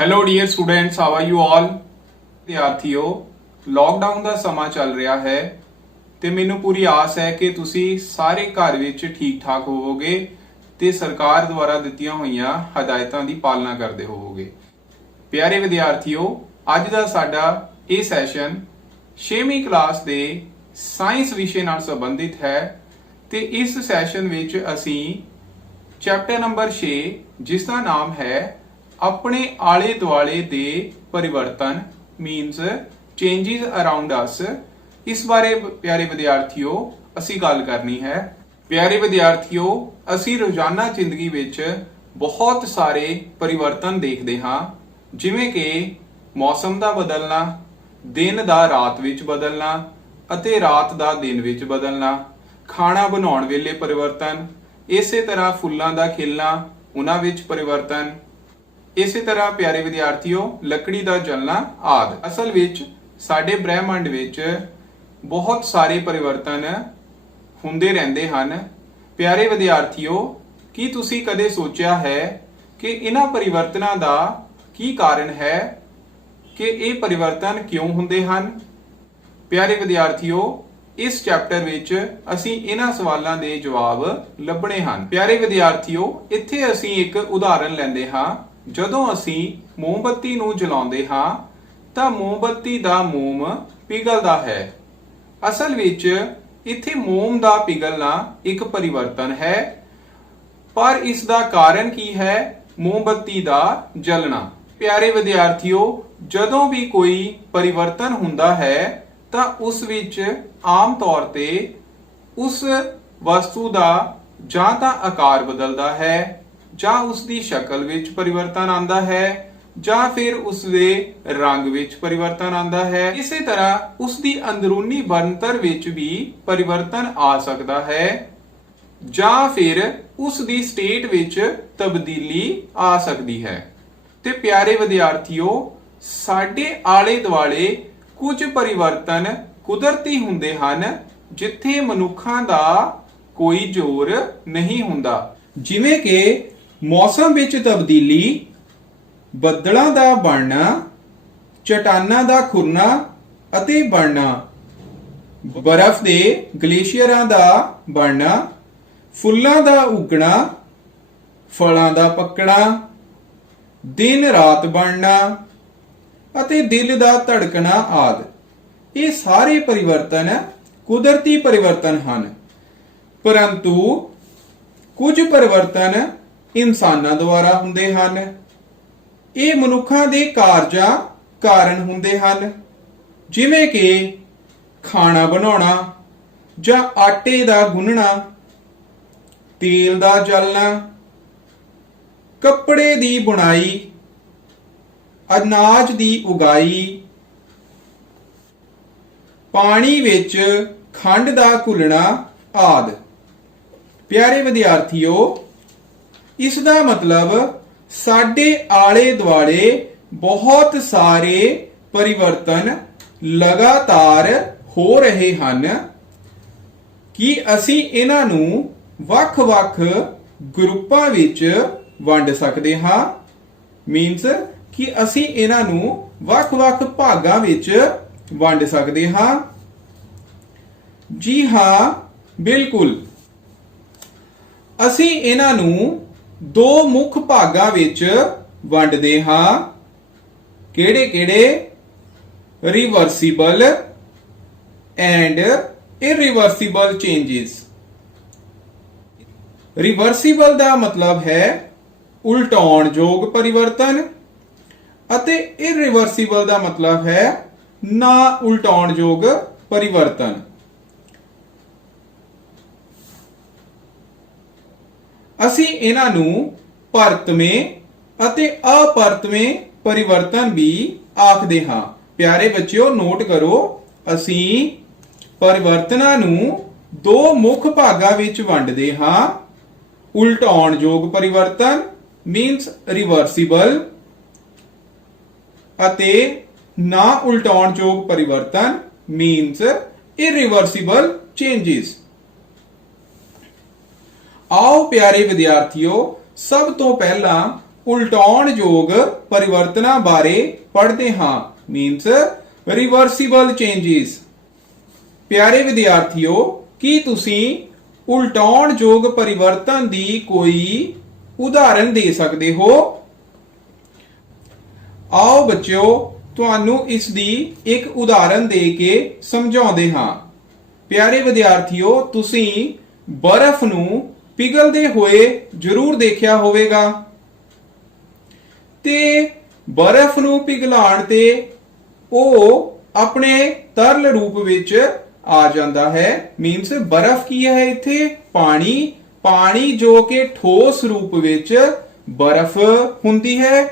Hello dear students, how are you all. ਵਿਦਿਆਰਥੀਓ, lockdown ਦਾ ਸਮਾਂ ਚੱਲ ਰਿਹਾ ਹੈ ਤੇ ਮੈਨੂੰ ਪੂਰੀ ਆਸ ਹੈ ਕਿ ਤੁਸੀਂ ਸਾਰੇ ਘਰ ਵਿੱਚ ਠੀਕ ਠਾਕ ਹੋਵੋਗੇ ਤੇ ਸਰਕਾਰ ਦੁਆਰਾ ਦਿੱਤੀਆਂ ਹੋਈਆਂ ਹਦਾਇਤਾਂ ਦੀ ਪਾਲਣਾ ਕਰਦੇ ਹੋਵੋਗੇ। ਪਿਆਰੇ ਵਿਦਿਆਰਥੀਓ, ਅੱਜ ਦਾ ਸਾਡਾ ਇਹ ਸੈਸ਼ਨ 6ਵੀਂ ਕਲਾਸ ਦੇ ਸਾਇੰਸ ਵਿਸ਼ੇ ਨਾਲ ਸੰਬੰਧਿਤ ਹੈ ਤੇ ਇਸ ਸੈਸ਼ਨ ਵਿੱਚ ਅਸੀਂ ਚੈਪਟਰ ਨੰਬਰ 6 ਜਿਸ ਦਾ ਨਾਮ ਹੈ ਆਪਣੇ ਆਲੇ ਦੁਆਲੇ ਦੇ ਪਰਿਵਰਤਨ ਮੀਨਸ ਚੇਂजेस ਅਰਾਊਂਡ ਅਸ, ਇਸ ਬਾਰੇ ਪਿਆਰੇ ਵਿਦਿਆਰਥੀਓ ਅਸੀਂ ਗੱਲ ਕਰਨੀ ਹੈ। ਪਿਆਰੇ ਵਿਦਿਆਰਥੀਓ, ਅਸੀਂ ਰੋਜ਼ਾਨਾ ਜ਼ਿੰਦਗੀ ਵਿੱਚ ਬਹੁਤ ਸਾਰੇ ਪਰਿਵਰਤਨ ਦੇਖਦੇ ਹਾਂ, ਜਿਵੇਂ ਕਿ ਮੌਸਮ ਦਾ ਬਦਲਣਾ, ਦਿਨ ਦਾ ਰਾਤ ਵਿੱਚ ਬਦਲਣਾ ਅਤੇ ਰਾਤ ਦਾ ਦਿਨ ਵਿੱਚ ਬਦਲਣਾ, ਖਾਣਾ ਬਣਾਉਣ ਵੇਲੇ ਪਰਿਵਰਤਨ, ਇਸੇ ਤਰ੍ਹਾਂ ਫੁੱਲਾਂ ਦਾ ਖਿਲਣਾ, ਉਹਨਾਂ ਵਿੱਚ ਪਰਿਵਰਤਨ, ਇਸੇ ਤਰ੍ਹਾਂ ਪਿਆਰੇ ਵਿਦਿਆਰਥੀਓ ਲੱਕੜੀ ਦਾ ਜਲਣਾ ਆਦਿ। ਅਸਲ ਵਿੱਚ ਸਾਡੇ ਬ੍ਰਹਿਮੰਡ ਵਿੱਚ ਬਹੁਤ ਸਾਰੇ ਪਰਿਵਰਤਨ ਹੁੰਦੇ ਰਹਿੰਦੇ ਹਨ। ਪਿਆਰੇ ਵਿਦਿਆਰਥੀਓ, ਕੀ ਤੁਸੀਂ ਕਦੇ ਸੋਚਿਆ ਹੈ ਕਿ ਇਹਨਾਂ ਪਰਿਵਰਤਨਾਂ ਦਾ ਕੀ ਕਾਰਨ ਹੈ ਕਿ ਇਹ ਪਰਿਵਰਤਨ ਕਿਉਂ ਹੁੰਦੇ ਹਨ? ਪਿਆਰੇ ਵਿਦਿਆਰਥੀਓ, ਇਸ ਚੈਪਟਰ ਵਿੱਚ ਅਸੀਂ ਇਹਨਾਂ ਸਵਾਲਾਂ ਦੇ ਜਵਾਬ ਲੱਭਣੇ ਹਨ। ਪਿਆਰੇ ਵਿਦਿਆਰਥੀਓ, ਇੱਥੇ ਅਸੀਂ ਇੱਕ ਉਦਾਹਰਨ ਲੈਂਦੇ ਹਾਂ। ਜਦੋਂ ਅਸੀਂ ਮੋਮਬੱਤੀ ਨੂੰ ਜਲਾਉਂਦੇ ਹਾਂ ਤਾਂ ਮੋਮਬੱਤੀ ਦਾ ਮੋਮ ਪਿਘਲਦਾ ਹੈ। ਅਸਲ ਵਿੱਚ ਇੱਥੇ ਮੋਮ ਦਾ ਪਿਘਲਣਾ ਇੱਕ ਪਰਿਵਰਤਨ ਹੈ, ਪਰ ਇਸ ਦਾ ਕਾਰਨ ਕੀ ਹੈ? ਮੋਮਬੱਤੀ ਦਾ ਜਲਣਾ। ਪਿਆਰੇ ਵਿਦਿਆਰਥੀਓ, ਜਦੋਂ ਵੀ ਕੋਈ ਪਰਿਵਰਤਨ ਹੁੰਦਾ ਹੈ ਤਾਂ ਉਸ ਵਿੱਚ ਆਮ ਤੌਰ ਤੇ ਉਸ ਵਸਤੂ ਦਾ ਜਾਂ ਤਾਂ ਆਕਾਰ ਬਦਲਦਾ ਹੈ, ਜਾਂ ਉਸ ਦੀ ਸ਼ਕਲ ਵਿੱਚ ਪਰਿਵਰਤਨ ਆਂਦਾ ਹੈ, ਜਾਂ ਫਿਰ ਉਸ ਦੇ ਰੰਗ ਵਿੱਚ ਪਰਿਵਰਤਨ ਆਂਦਾ ਹੈ। ਇਸੇ ਤਰ੍ਹਾਂ ਉਸ ਦੀ ਅੰਦਰੂਨੀ ਬਣਤਰ ਵਿੱਚ ਵੀ ਪਰਿਵਰਤਨ ਆ ਸਕਦਾ ਹੈ, ਜਾਂ ਫਿਰ ਉਸ ਦੀ ਸਟੇਟ ਵਿੱਚ ਤਬਦੀਲੀ ਆ ਸਕਦੀ ਹੈ। ਤੇ ਪਿਆਰੇ ਵਿਦਿਆਰਥੀਓ, ਸਾਡੇ ਆਲੇ ਦੁਆਲੇ ਕੁਝ ਪਰਿਵਰਤਨ ਕੁਦਰਤੀ ਹੁੰਦੇ ਹਨ ਜਿੱਥੇ ਮਨੁੱਖਾਂ ਦਾ ਕੋਈ ਜ਼ੋਰ ਨਹੀਂ ਹੁੰਦਾ, ਜਿਵੇਂ ਕਿ ਮੌਸਮ ਵਿੱਚ ਤਬਦੀਲੀ, ਬੱਦਲਾਂ ਦਾ ਬਣਨਾ, ਚਟਾਨਾਂ ਦਾ ਖੁਰਨਾ ਅਤੇ ਬਣਨਾ, ਬਰਫ਼ ਦੇ ਗਲੇਸ਼ੀਅਰਾਂ ਦਾ ਬਣਨਾ, ਫੁੱਲਾਂ ਦਾ ਉੱਗਣਾ, ਫਲਾਂ ਦਾ ਪੱਕਣਾ, ਦਿਨ ਰਾਤ ਬਣਨਾ ਅਤੇ ਦਿਲ ਦਾ ਧੜਕਣਾ ਆਦਿ। ਇਹ ਸਾਰੇ ਪਰਿਵਰਤਨ ਕੁਦਰਤੀ ਪਰਿਵਰਤਨ ਹਨ, ਪਰੰਤੂ ਕੁਝ ਪਰਿਵਰਤਨ ਇਨਸਾਨਾਂ ਦੁਆਰਾ ਹੁੰਦੇ ਹਨ। ਇਹ ਮਨੁੱਖਾਂ ਦੇ ਕਾਰਜਾਂ ਕਾਰਨ ਹੁੰਦੇ ਹਨ, ਜਿਵੇਂ ਕਿ ਖਾਣਾ ਬਣਾਉਣਾ ਜਾਂ ਆਟੇ ਦਾ ਗੁੰਨਣਾ, ਤੇਲ ਦਾ ਜਲਣਾ, ਕੱਪੜੇ ਦੀ ਬੁਣਾਈ, ਅਨਾਜ ਦੀ ਉਗਾਈ, ਪਾਣੀ ਵਿੱਚ ਖੰਡ ਦਾ ਘੁਲਣਾ ਆਦਿ। ਪਿਆਰੇ ਵਿਦਿਆਰਥੀਓ, ਇਸ ਦਾ ਮਤਲਬ ਸਾਡੇ ਆਲੇ ਦੁਆਲੇ ਬਹੁਤ ਸਾਰੇ ਪਰਿਵਰਤਨ ਲਗਾਤਾਰ ਹੋ ਰਹੇ ਹਨ ਕਿ ਅਸੀਂ ਇਹਨਾਂ ਨੂੰ ਵੱਖ-ਵੱਖ ਗਰੁੱਪਾਂ ਵਿੱਚ ਵੰਡ ਸਕਦੇ ਹਾਂ। ਮੀਨਸ ਕਿ ਅਸੀਂ ਇਹਨਾਂ ਨੂੰ ਵੱਖ-ਵੱਖ ਭਾਗਾਂ ਵਿੱਚ ਵੰਡ ਸਕਦੇ ਹਾਂ। ਜੀ ਹਾਂ, ਬਿਲਕੁਲ। ਅਸੀਂ ਇਹਨਾਂ ਨੂੰ ਦੋ ਮੁੱਖ ਭਾਗਾਂ ਵਿੱਚ ਵੰਡਦੇ ਹਾਂ। ਕਿਹੜੇ-ਕਿਹੜੇ? Reversible and irreversible changes. Reversible ਦਾ ਮਤਲਬ ਹੈ ਉਲਟਾਉਣਯੋਗ ਪਰਿਵਰਤਨ ਅਤੇ ਇਰਰਿਵਰਸੀਬਲ ਦਾ ਮਤਲਬ ਹੈ ਨਾ ਉਲਟਾਉਣਯੋਗ ਪਰਿਵਰਤਨ। ਅਸੀਂ ਇਹਨਾਂ ਨੂੰ ਪਰਤਵੇਂ ਅਤੇ ਅਪਰਤਵੇਂ ਪਰਿਵਰਤਨ ਵੀ ਆਖਦੇ ਹਾਂ। ਪਿਆਰੇ ਬੱਚਿਓ, ਨੋਟ ਕਰੋ, ਅਸੀਂ ਪਰਿਵਰਤਨਾਂ ਨੂੰ ਦੋ ਮੁੱਖ ਭਾਗਾਂ ਵਿੱਚ ਵੰਡਦੇ ਹਾਂ। ਉਲਟਾਉਣਯੋਗ ਪਰਿਵਰਤਨ ਮੀਨਸ ਰਿਵਰਸੀਬਲ ਅਤੇ ਨਾ ਉਲਟਾਉਣਯੋਗ ਪਰਿਵਰਤਨ ਮੀਨਸ ਇਰਰਿਵਰਸੀਬਲ ਚੇਂजेस। आओ प्यारे विद्यार्थियों, सब तो पहला ਉਲਟਾਉਣਯੋਗ ਪਰਿਵਰਤਨਾਂ ਬਾਰੇ ਪੜ੍ਹਦੇ ਹਾਂ। Means reversible changes. ਪਿਆਰੇ ਵਿਦਿਆਰਥੀਓ, ਕੀ ਤੁਸੀਂ ਉਲਟਾਉਣਯੋਗ ਪਰਿਵਰਤਨ ਦੀ ਕੋਈ ਉਦਾਹਰਣ ਦੇ ਸਕਦੇ ਹੋ? ਆਓ ਬੱਚਿਓ, ਤੁਹਾਨੂੰ ਇਸ ਦੀ ਇੱਕ ਉਦਾਹਰਣ ਦੇ ਕੇ ਸਮਝਾਉਂਦੇ ਹਾਂ। ਪਿਆਰੇ ਵਿਦਿਆਰਥੀਓ, ਤੁਸੀਂ ਬਰਫ਼ ਨੂੰ ਪਿਘਲਦੇ ਹੋਏ ਜ਼ਰੂਰ ਦੇਖਿਆ ਹੋਵੇਗਾ ਤੇ ਬਰਫ਼ ਨੂੰ ਪਿਘਲਾਉਣ ਤੇ ਉਹ ਆਪਣੇ ਤਰਲ ਰੂਪ ਵਿੱਚ ਆ ਜਾਂਦਾ ਹੈ। ਮੀਨਸ ਬਰਫ਼ ਕੀ ਹੈ ਇੱਥੇ? ਪਾਣੀ। ਪਾਣੀ ਜੋ ਕਿ ਠੋਸ ਰੂਪ ਵਿੱਚ ਬਰਫ਼ ਹੁੰਦੀ ਹੈ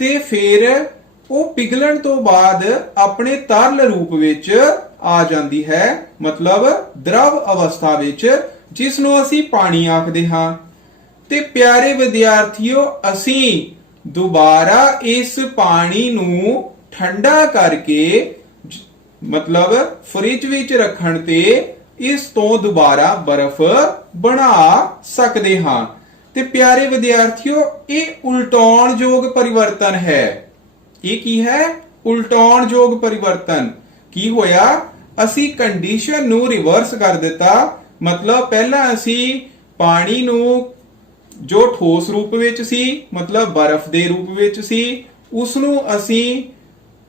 ਤੇ ਫਿਰ ਉਹ ਪਿਘਲਣ ਤੋਂ ਬਾਅਦ ਆਪਣੇ ਤਰਲ ਰੂਪ ਵਿੱਚ ਆ ਜਾਂਦੀ ਹੈ, ਮਤਲਬ ਦ੍ਰਵ ਅਵਸਥਾ ਵਿੱਚ, ਜਿਸ ਨੂੰ ਅਸੀਂ ਪਾਣੀ ਆਖਦੇ ਹਾਂ। ਤੇ ਪਿਆਰੇ ਵਿਦਿਆਰਥੀਓ, ਅਸੀਂ ਦੁਬਾਰਾ ਇਸ ਪਾਣੀ ਨੂੰ ਠੰਡਾ ਕਰਕੇ ਮਤਲਬ ਫ੍ਰਿਜ ਵਿੱਚ ਰੱਖਣ ਤੇ ਇਸ ਤੋਂ ਦੁਬਾਰਾ ਬਰਫ਼ ਬਣਾ ਸਕਦੇ ਹਾਂ। ਤੇ ਪਿਆਰੇ ਵਿਦਿਆਰਥੀਓ, ਇਹ ਉਲਟਾਉਣਯੋਗ ਪਰਿਵਰਤਨ ਹੈ। ਇਹ ਕੀ ਹੈ? ਉਲਟਾਉਣਯੋਗ ਪਰਿਵਰਤਨ। ਕੀ ਹੋਇਆ? ਅਸੀਂ ਕੰਡੀਸ਼ਨ ਨੂੰ ਰਿਵਰਸ ਕਰ ਦਿੱਤਾ। ਮਤਲਬ ਪਹਿਲਾਂ ਅਸੀਂ ਪਾਣੀ ਨੂੰ ਜੋ ਠੋਸ ਰੂਪ ਵਿੱਚ ਸੀ, ਮਤਲਬ ਬਰਫ਼ ਦੇ ਰੂਪ ਵਿੱਚ ਸੀ, ਉਸ ਨੂੰ ਅਸੀਂ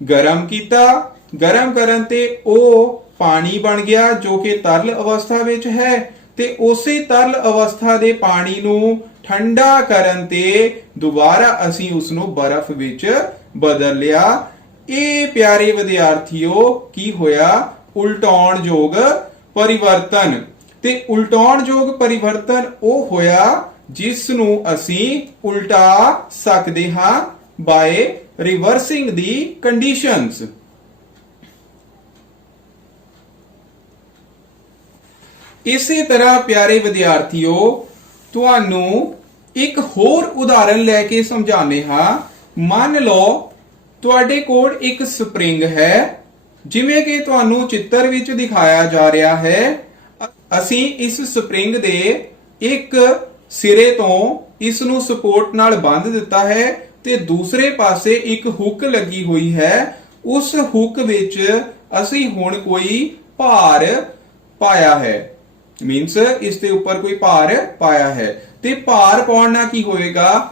ਗਰਮ ਕੀਤਾ। ਗਰਮ ਕਰਨ ਤੇ ਉਹ ਪਾਣੀ ਬਣ ਗਿਆ ਜੋ ਕਿ ਤਰਲ ਅਵਸਥਾ ਵਿੱਚ ਹੈ ਤੇ ਉਸੇ ਤਰਲ ਅਵਸਥਾ ਦੇ ਪਾਣੀ ਨੂੰ ਠੰਡਾ ਕਰਨ ਤੇ ਦੁਬਾਰਾ ਅਸੀਂ ਉਸ ਨੂੰ ਬਰਫ਼ ਵਿੱਚ ਬਦਲ ਲਿਆ। ਇਹ ਪਿਆਰੇ ਵਿਦਿਆਰਥੀਓ ਕੀ ਹੋਇਆ? ਉਲਟਾਉਣਯੋਗ ਪਰਿਵਰਤਨ। ਤੇ ਉਲਟਾਉਣਯੋਗ ਪਰਿਵਰਤਨ ਉਹ ਹੋਇਆ ਜਿਸ ਨੂੰ ਅਸੀਂ ਉਲਟਾ ਸਕਦੇ ਹਾਂ ਬਾਏ ਰਿਵਰਸਿੰਗ ਦੀ ਕੰਡੀਸ਼ਨਸ। ਇਸੇ ਤਰ੍ਹਾਂ ਪਿਆਰੇ ਵਿਦਿਆਰਥੀਓ, ਤੁਹਾਨੂੰ ਇੱਕ ਹੋਰ ਉਦਾਹਰਣ ਲੈ ਕੇ ਸਮਝਾਉਂਦੇ ਹਾਂ। ਮੰਨ ਲਓ ਤੁਹਾਡੇ ਕੋਲ ਇੱਕ ਸਪ੍ਰਿੰਗ ਹੈ, ਜਿਵੇਂ ਕਿ ਤੁਹਾਨੂੰ ਚਿੱਤਰ ਵਿੱਚ ਦਿਖਾਇਆ ਜਾ ਰਿਹਾ ਹੈ। ਅਸੀਂ ਇਸ ਸਪ੍ਰਿੰਗ ਦੇ ਇੱਕ ਸਿਰੇ ਤੋਂ ਇਸ ਨੂੰ ਸਪੋਰਟ ਨਾਲ ਬੰਨ੍ਹ ਦਿੱਤਾ ਹੈ ਤੇ ਦੂਸਰੇ ਪਾਸੇ ਇੱਕ ਹੁੱਕ ਲੱਗੀ ਹੋਈ ਹੈ। ਉਸ ਹੁੱਕ ਵਿੱਚ ਅਸੀਂ ਹੁਣ ਕੋਈ ਭਾਰ ਪਾਇਆ ਹੈ। ਮੀਨਸ ਇਸ ਦੇ ਉੱਪਰ ਕੋਈ ਭਾਰ ਪਾਇਆ ਹੈ ਤੇ ਭਾਰ ਪਾਉਣ ਨਾਲ ਕੀ ਹੋਏਗਾ?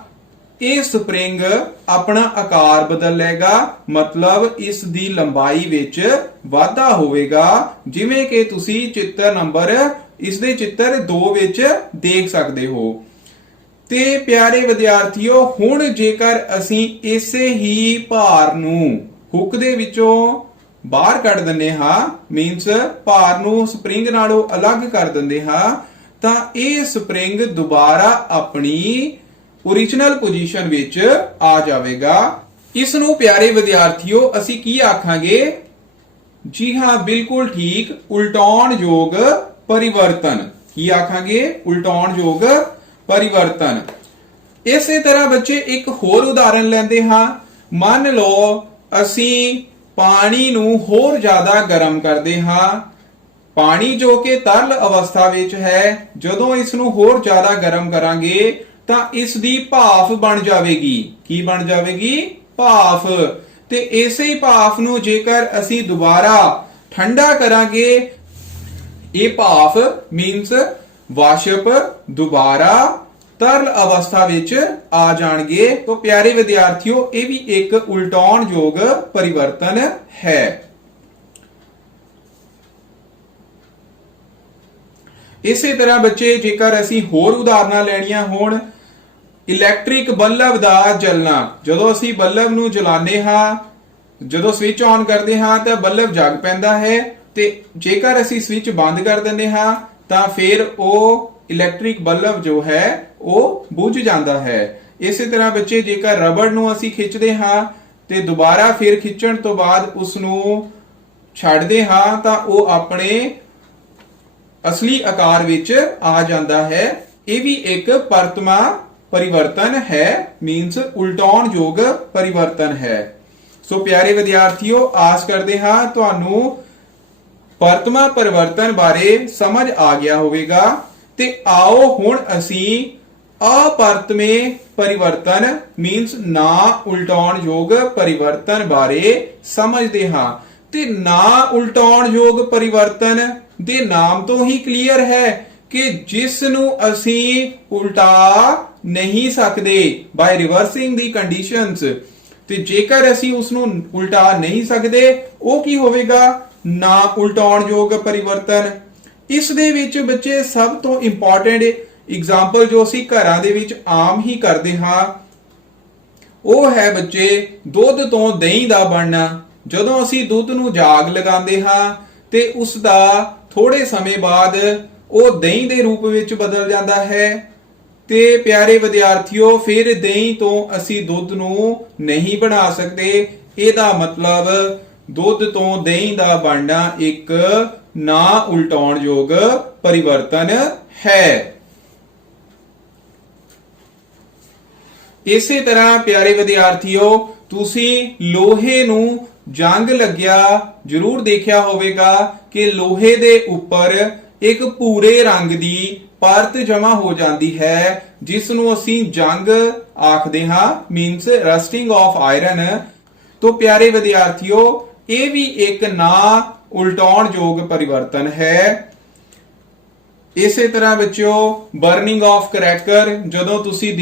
ਇਹ ਸਪ੍ਰਿੰਗ ਆਪਣਾ ਆਕਾਰ ਬਦਲ ਲਏਗਾ, ਮਤਲਬ ਇਸ ਦੀ ਲੰਬਾਈ ਵਿੱਚ ਵਾਧਾ ਹੋਵੇਗਾ, ਜਿਵੇਂ ਕਿ ਤੁਸੀਂ ਇਸ ਦੇ ਚਿੱਤਰ 2 ਵਿੱਚ ਦੇਖ ਸਕਦੇ ਹੋ। ਤੇ ਪਿਆਰੇ ਵਿਦਿਆਰਥੀਓ, ਹੁਣ ਜੇਕਰ ਅਸੀਂ ਇਸੇ ਹੀ ਭਾਰ ਨੂੰ ਹੁੱਕ ਦੇ ਵਿੱਚੋਂ ਬਾਹਰ ਕੱਢ ਦਿੰਦੇ ਹਾਂ, ਮੀਨਸ ਭਾਰ ਨੂੰ ਸਪ੍ਰਿੰਗ ਨਾਲੋਂ ਅਲੱਗ ਕਰ ਦਿੰਦੇ ਹਾਂ, ਤਾਂ ਇਹ ਸਪ੍ਰਿੰਗ ਦੁਬਾਰਾ ਆਪਣੀ ओरिजिनल पोजीशन ਵਿੱਚ ਆ ਜਾਵੇਗਾ। ਇਸ ਨੂੰ ਪਿਆਰੇ ਵਿਦਿਆਰਥੀਓ ਅਸੀਂ ਕੀ ਆਖਾਂਗੇ? ਜੀ ਹਾਂ, ਬਿਲਕੁਲ ਠੀਕ, ਉਲਟਾਉਣਯੋਗ ਪਰਿਵਰਤਨ। ਕੀ ਆਖਾਂਗੇ? ਉਲਟਾਉਣਯੋਗ ਪਰਿਵਰਤਨ। ਇਸੇ ਤਰ੍ਹਾਂ ਬੱਚੇ ਇੱਕ ਹੋਰ ਉਦਾਹਰਣ ਲੈਂਦੇ ਹਾਂ। ਮੰਨ ਲਓ ਅਸੀਂ ਪਾਣੀ ਨੂੰ ਹੋਰ ਜ਼ਿਆਦਾ ਗਰਮ ਕਰਦੇ ਹਾਂ। ਪਾਣੀ ਜੋ ਕਿ ਤਰਲ ਅਵਸਥਾ ਵਿੱਚ ਹੈ, ਜਦੋਂ ਇਸ ਨੂੰ ਹੋਰ ਜ਼ਿਆਦਾ ਗਰਮ ਕਰਾਂਗੇ ਤਾਂ ਇਸ ਦੀ ਭਾਫ ਬਣ ਜਾਵੇਗੀ। ਕੀ ਬਣ ਜਾਵੇਗੀ? ਭਾਫ। ਤੇ ਇਸੇ ਹੀ ਭਾਫ ਨੂੰ ਜੇਕਰ ਅਸੀਂ ਦੁਬਾਰਾ ਠੰਡਾ ਕਰਾਂਗੇ, ਇਹ ਭਾਫ ਮੀਨਸ ਵਾਸ਼ਪ ਦੁਬਾਰਾ ਤਰਲ ਅਵਸਥਾ ਵਿੱਚ ਆ ਜਾਣਗੇ। तो ਪਿਆਰੇ ਵਿਦਿਆਰਥੀਓ, ਇਹ ਵੀ ਇੱਕ ਉਲਟਾਉਣਯੋਗ ਪਰਿਵਰਤਨ ਹੈ। ਇਸੇ ਤਰ੍ਹਾਂ ਬੱਚੇ ਜੇਕਰ ਅਸੀਂ ਹੋਰ ਉਦਾਹਰਨਾਂ ਲੈਣੀਆਂ ਹੋਣ, ਇਲੈਕਟ੍ਰਿਕ ਬੱਲਬ ਦਾ ਜਲਣਾ। ਜਦੋਂ ਅਸੀਂ ਬੱਲਬ ਨੂੰ ਜਲਾਉਂਦੇ ਹਾਂ, ਜਦੋਂ ਸਵਿਚ ਆਨ ਕਰਦੇ ਹਾਂ ਤਾਂ ਬੱਲਬ ਜਗ ਪੈਂਦਾ ਹੈ ਤੇ ਜੇਕਰ ਅਸੀਂ ਸਵਿਚ ਬੰਦ ਕਰ ਦਿੰਦੇ ਹਾਂ ਤਾਂ ਫਿਰ ਉਹ ਇਲੈਕਟ੍ਰਿਕ ਬੱਲਬ ਜੋ ਹੈ ਉਹ ਬੁਝ ਜਾਂਦਾ ਹੈ। ਇਸੇ ਤਰ੍ਹਾਂ ਬੱਚੇ ਜੇਕਰ ਰਬੜ ਨੂੰ ਅਸੀਂ ਖਿੱਚਦੇ ਹਾਂ ਤੇ ਦੁਬਾਰਾ ਫਿਰ ਖਿੱਚਣ ਤੋਂ ਬਾਅਦ ਉਸ ਨੂੰ ਛੱਡਦੇ ਹਾਂ ਤਾਂ ਉਹ ਆਪਣੇ ਅਸਲੀ ਆਕਾਰ ਵਿੱਚ ਆ ਜਾਂਦਾ ਹੈ। ਇਹ ਵੀ ਇੱਕ ਪਰਤਮਾ परिवर्तन है, मीन्स उल्टाउणयोग परिवर्तन है। सो प्यारे विद्यार्थियों, आस करते हाँ तुहानू परतमा परिवर्तन बारे समझ आ गया होवेगा। ते आओ हुण असी अपरतमें परिवर्तन मीन्स ना उल्टाउणयोग परिवर्तन बारे समझते हाँ। ते ना उल्टाउणयोग परिवर्तन दे नाम तो ही क्लियर है कि जिस ਨੂੰ ਅਸੀਂ ਉਲਟਾ ਨਹੀਂ ਸਕਦੇ ਬਾय ਰਿਵਰਸਿੰਗ ਦੀ ਕੰਡੀਸ਼ਨਸ। ਤੇ ਜੇਕਰ ਅਸੀਂ ਉਸ ਨੂੰ ਉਲਟਾ ਨਹੀਂ ਸਕਦੇ ਉਹ ਕੀ ਹੋਵੇਗਾ, ਨਾ ਉਲਟਾਉਣਯੋਗ ਪਰਿਵਰਤਨ। ਇਸ ਦੇ ਵਿੱਚ ਬੱਚੇ ਸਭ ਤੋਂ ਇੰਪੋਰਟੈਂਟ एग्जाम्पल जो ਅਸੀਂ ਘਰਾਂ ਦੇ ਵਿੱਚ ਆਮ ਹੀ ਕਰਦੇ ਹਾਂ ਉਹ ਹੈ ਬੱਚੇ ਦੁੱਧ ਤੋਂ ਦਹੀਂ ਦਾ ਬਣਨਾ। ਜਦੋਂ ਅਸੀਂ ਦੁੱਧ ਨੂੰ ਜਾਗ ਲਗਾਉਂਦੇ ਹਾਂ ਤੇ ਉਸ ਦਾ ਥੋੜੇ ਸਮੇਂ ਬਾਅਦ ਉਹ ਦਹੀਂ ਦੇ ਰੂਪ ਵਿੱਚ ਬਦਲ ਜਾਂਦਾ ਹੈ। ਤੇ ਪਿਆਰੇ ਵਿਦਿਆਰਥੀਓ ਫਿਰ ਦਹੀਂ ਤੋਂ ਅਸੀਂ ਦੁੱਧ ਨੂੰ ਨਹੀਂ ਬਣਾ ਸਕਦੇ। ਇਹਦਾ ਮਤਲਬ ਦੁੱਧ ਤੋਂ ਦਹੀਂ ਦਾ ਬਣਨਾ ਇੱਕ ਨਾ ਉਲਟਾਉਣਯੋਗ ਪਰਿਵਰਤਨ ਹੈ। ਇਸੇ ਤਰ੍ਹਾਂ ਪਿਆਰੇ ਵਿਦਿਆਰਥੀਓ ਤੁਸੀਂ ਲੋਹੇ ਨੂੰ ਜੰਗ ਲੱਗਿਆ ਜ਼ਰੂਰ ਦੇਖਿਆ ਹੋਵੇਗਾ ਕਿ ਲੋਹੇ ਦੇ ਉੱਪਰ ਇੱਕ ਭੂਰੇ ਰੰਗ ਦੀ ਪਰਤ ਜਮਾ ਹੋ ਜਾਂਦੀ ਹੈ ਜਿਸ ਨੂੰ ਅਸੀਂ ਜੰਗ ਆਖਦੇ ਹਾਂ ਮੀਨਸ ਰਸਟਿੰਗ ਆਫ ਆਇਰਨ। तो प्यारे विद्यार्थियों ਇਹ ਵੀ ਇੱਕ ਨਾ ਉਲਟਾਉਣਯੋਗ ਪਰਿਵਰਤਨ ਹੈ। ਇਸੇ ਤਰ੍ਹਾਂ ਬੱਚਿਓ ਬਰਨਿੰਗ ਆਫ ਕਰੈਕਰ, ਜਦੋਂ ਤੁਸੀਂ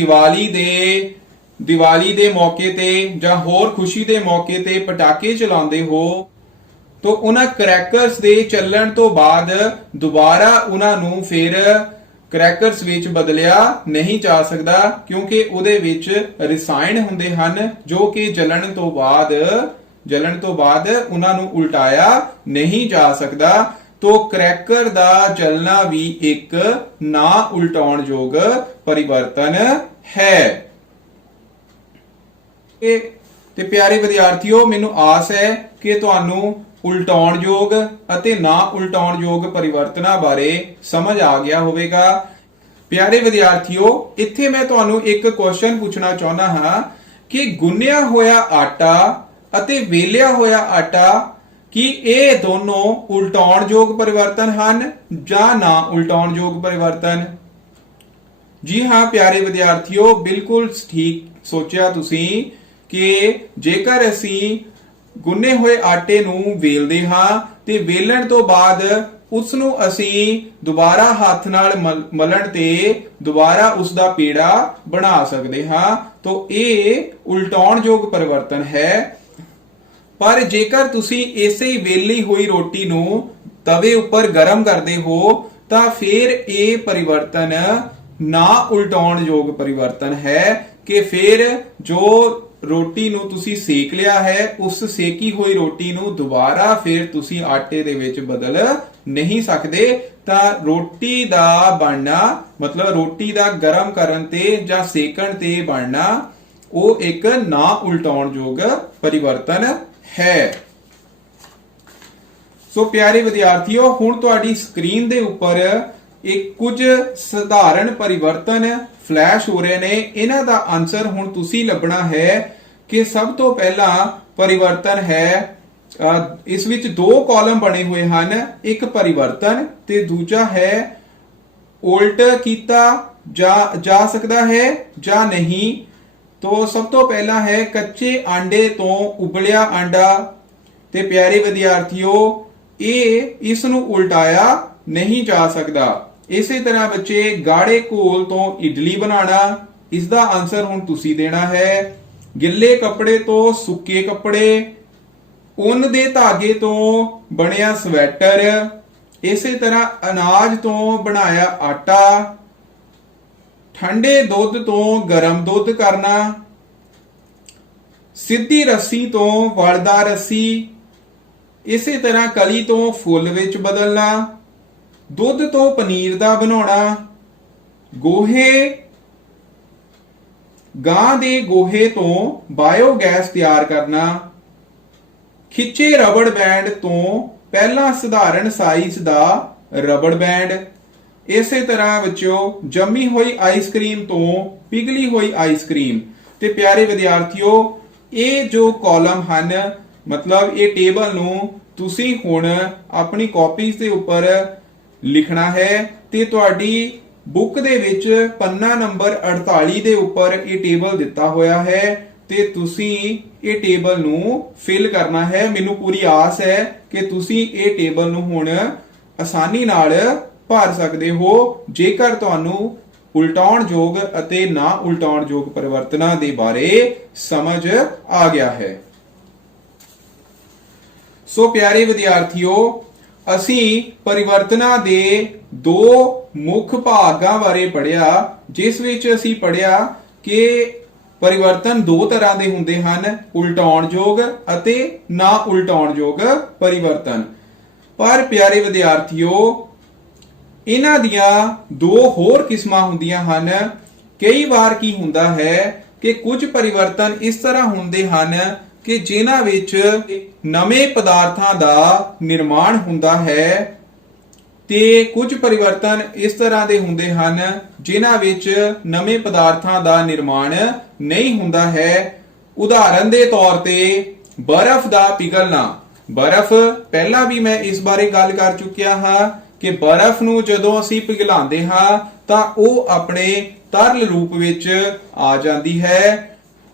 ਦੀਵਾਲੀ ਦੇ ਮੌਕੇ ਤੇ ਜਾਂ ਹੋਰ ਖੁਸ਼ੀ ਦੇ ਮੌਕੇ ਤੇ ਪਟਾਕੇ ਚਲਾਉਂਦੇ ਹੋ तो ਉਹਨਾਂ ਕਰੈਕਰਸ ਦੇ ਚੱਲਣ ਤੋਂ ਬਾਅਦ ਦੁਬਾਰਾ ਉਹਨਾਂ ਨੂੰ ਫਿਰ ਕਰੈਕਰਸ ਵਿੱਚ ਬਦਲਿਆ ਨਹੀਂ ਜਾ ਸਕਦਾ ਕਿਉਂਕਿ ਉਹਦੇ ਵਿੱਚ ਰਸਾਇਣ ਹੁੰਦੇ ਹਨ ਜੋ ਕਿ ਜਲਣ ਤੋਂ ਬਾਅਦ ਉਹਨਾਂ ਨੂੰ ਉਲਟਾਇਆ ਨਹੀਂ ਜਾ ਸਕਦਾ। तो क्रैकर दा जलना भी एक ना उल्टाउणयोग परिवर्तन है। ते प्यारे विद्यार्थियों मैनू आस है कि तुहानू उल्टाउणयोग अते ना उल्टाउणयोग परिवर्तनां बारे समझ आ गया होवेगा। प्यारे विद्यार्थियों इत्थे मैं तुहानू एक क्वेश्चन पूछना चाहना हाँ कि गुन्निया होया आटा अते वेलिया होया आटा कि ਇਹ ਦੋਨੋਂ ਉਲਟਾਉਣਯੋਗ ਪਰਿਵਰਤਨ ਹਨ ਜਾਂ ਨਾ ਉਲਟਾਉਣਯੋਗ ਪਰਿਵਰਤਨ। ਜੀ ਹਾਂ ਪਿਆਰੇ ਵਿਦਿਆਰਥੀਓ ਬਿਲਕੁਲ ਠੀਕ ਸੋਚਿਆ ਤੁਸੀਂ ਕਿ ਜੇਕਰ ਅਸੀਂ ਗੁੰਨੇ ਹੋਏ ਆਟੇ ਨੂੰ ਵੇਲਦੇ ਹਾਂ ਤੇ ਵੇਲਣ ਤੋਂ ਬਾਅਦ ਉਸ ਨੂੰ ਅਸੀਂ ਦੁਬਾਰਾ ਹੱਥ ਨਾਲ ਮਲਣ ਤੇ ਦੁਬਾਰਾ ਉਸ ਦਾ ਪੇੜਾ ਬਣਾ ਸਕਦੇ ਹਾਂ ਤਾਂ ਇਹ ਉਲਟਾਉਣਯੋਗ ਪਰਿਵਰਤਨ ਹੈ। पर जेकर तुसी ऐसे ही वेली हुई रोटी नू तवे ऊपर गरम करते हो तो फिर ये परिवर्तन ना उल्टाउणयोग परिवर्तन है कि फिर जो रोटी नू तुसी सेक लिया है उस सेकी हुई रोटी नू दोबारा फिर तुसी आटे दे विच बदल नहीं सकते। तां रोटी दा बनना मतलब रोटी दा गरम करन ते जां सेकण ते बनना वो एक ना उल्टाउणयोग परिवर्तन है। सो प्यारे विद्यार्थियों हुण तुहाडी स्क्रीन दे उपर एक कुछ साधारण परिवर्तन फ्लैश हो रहे ने। इन्हां दा आंसर हुण तुसी लभना है कि सब तो पहला परिवर्तन है इस विच दो कॉलम बने हुए हैं, एक परिवर्तन ते दूजा है उल्ट कीता जा सकता है या नहीं। तो सब तो पहला है कच्चे आंडे तो उबलिया आंडा। ते प्यारे विद्यार्थियों ये इस नू उल्टाया नहीं जा सकता। इसी तरह बच्चे गाढ़े घोल तो इडली बनाना, इसका आंसर हुण तुसी देना है। गिले कपड़े तो सुके कपड़े, ऊन दे धागे तो बनिया स्वेटर, इसी तरह अनाज तो बनाया आटा, ठंडे दुध तो गरम दुध करना, सीधी रस्सी तो वलदार रस्सी, इसी तरह कली तो फुल विच बदलना, दुध तो पनीर दा बनाना, गोहे गां दे गोहे तो बायोगैस तैयार करना, खिचे रबड़ बैंड तो पहला साधारण साइज दा रबड़ बैंड। इसे तरह बच्चों जमी हुई आइसक्रीम तो पिघली हुई आइसक्रीम। ते प्यारे विद्यार्थियों ये जो कॉलम हैं मतलब ये टेबल नू तुसी हुण अपनी कॉपीज के उपर लिखना है ते तुहाडी ਬੁੱਕ ਦੇ ਵਿੱਚ ਪੰਨਾ ਨੰਬਰ 48 ਦੇ ਉੱਪਰ ਇਹ ਟੇਬਲ ਦਿੱਤਾ ਹੋਇਆ ਹੈ ਤੇ ਤੁਸੀਂ ਇਹ ਟੇਬਲ ਨੂੰ ਫਿਲ ਕਰਨਾ ਹੈ। ਮੈਨੂੰ ਪੂਰੀ ਆਸ ਹੈ ਕਿ ਤੁਸੀਂ ਇਹ ਟੇਬਲ ਨੂੰ ਹੁਣ ਆਸਾਨੀ ਨਾਲ ਭਰ ਸਕਦੇ ਹੋ ਜੇਕਰ ਤੁਹਾਨੂੰ ਉਲਟਾਉਣਯੋਗ ਅਤੇ ਨਾ ਉਲਟਾਉਣਯੋਗ ਪਰਿਵਰਤਨਾਂ ਦੇ ਬਾਰੇ ਸਮਝ ਆ ਗਿਆ ਹੈ। ਸੋ ਪਿਆਰੇ ਵਿਦਿਆਰਥੀਓ, ਅਸੀਂ ਪਰਿਵਰਤਨਾਂ ਦੇ ਦੋ ਮੁੱਖ ਭਾਗਾਂ ਬਾਰੇ ਪੜ੍ਹਿਆ, ਜਿਸ ਵਿੱਚ ਅਸੀਂ ਪੜ੍ਹਿਆ ਕਿ ਪਰਿਵਰਤਨ ਦੋ ਤਰ੍ਹਾਂ ਦੇ ਹੁੰਦੇ ਹਨ, ਉਲਟਾਉਣਯੋਗ ਅਤੇ ਨਾ ਉਲਟਾਉਣਯੋਗ ਪਰਿਵਰਤਨ। ਪਰ ਪਿਆਰੇ ਵਿਦਿਆਰਥੀਓ, ਇਹਨਾਂ ਦੀਆਂ ਦੋ ਹੋਰ ਕਿਸਮਾਂ ਹੁੰਦੀਆਂ ਹਨ। ਕਈ ਵਾਰ ਕੀ ਹੁੰਦਾ ਹੈ ਕਿ ਕੁਝ ਪਰਿਵਰਤਨ ਇਸ ਤਰ੍ਹਾਂ ਹੁੰਦੇ ਹਨ ਕਿ ਜਿਨ੍ਹਾਂ ਵਿੱਚ ਨਵੇਂ ਪਦਾਰਥਾਂ ਦਾ ਨਿਰਮਾਣ ਹੁੰਦਾ ਹੈ ਤੇ ਕੁਝ ਪਰਿਵਰਤਨ ਇਸ ਤਰ੍ਹਾਂ ਦੇ ਹੁੰਦੇ ਹਨ ਜਿਨ੍ਹਾਂ ਵਿੱਚ ਨਵੇਂ ਪਦਾਰਥਾਂ ਦਾ ਨਿਰਮਾਣ ਨਹੀਂ ਹੁੰਦਾ ਹੈ। ਉਦਾਹਰਨ ਦੇ ਤੌਰ ਤੇ ਬਰਫ਼ ਦਾ ਪਿਘਲਣਾ। ਬਰਫ਼, ਪਹਿਲਾਂ ਵੀ ਮੈਂ ਇਸ ਬਾਰੇ ਗੱਲ ਕਰ ਚੁੱਕਿਆ ਹਾਂ ਕਿ ਬਰਫ਼ ਨੂੰ ਜਦੋਂ ਅਸੀਂ ਪਿਘਲਾਉਂਦੇ ਹਾਂ ਤਾਂ ਉਹ ਆਪਣੇ ਤਰਲ ਰੂਪ ਵਿੱਚ ਆ ਜਾਂਦੀ ਹੈ।